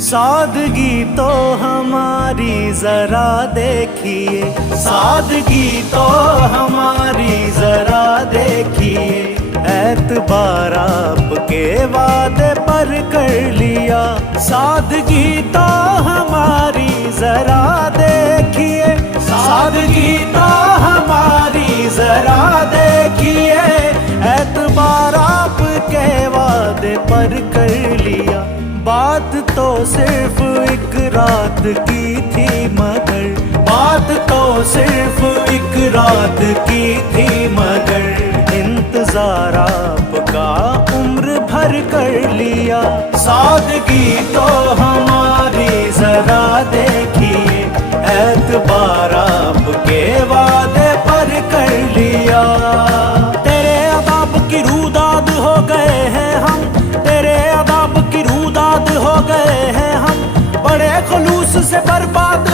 सादगी तो हमारी जरा देखिए, सादगी तो हमारी जरा देखिए, एतबार आपके वादे पर कर लिया। सादगी तो हमारी जरा देखिए, सादगी तो हमारी जरा देखिए, एतबार आपके वादे पर कर लिया। बात तो सिर्फ एक रात की थी मगर, बात तो सिर्फ एक रात की थी मगर, इंतजार आपका उम्र भर कर लिया। सादगी तो हमारी जरा देखिए, एतबार आपके वादे पर कर लिया। तेरे अदाब की रूदाद हो गए हैं हम, तेरे अदाब की रूदाद हो गए हैं हम, बड़े खुलूस से बर्बाद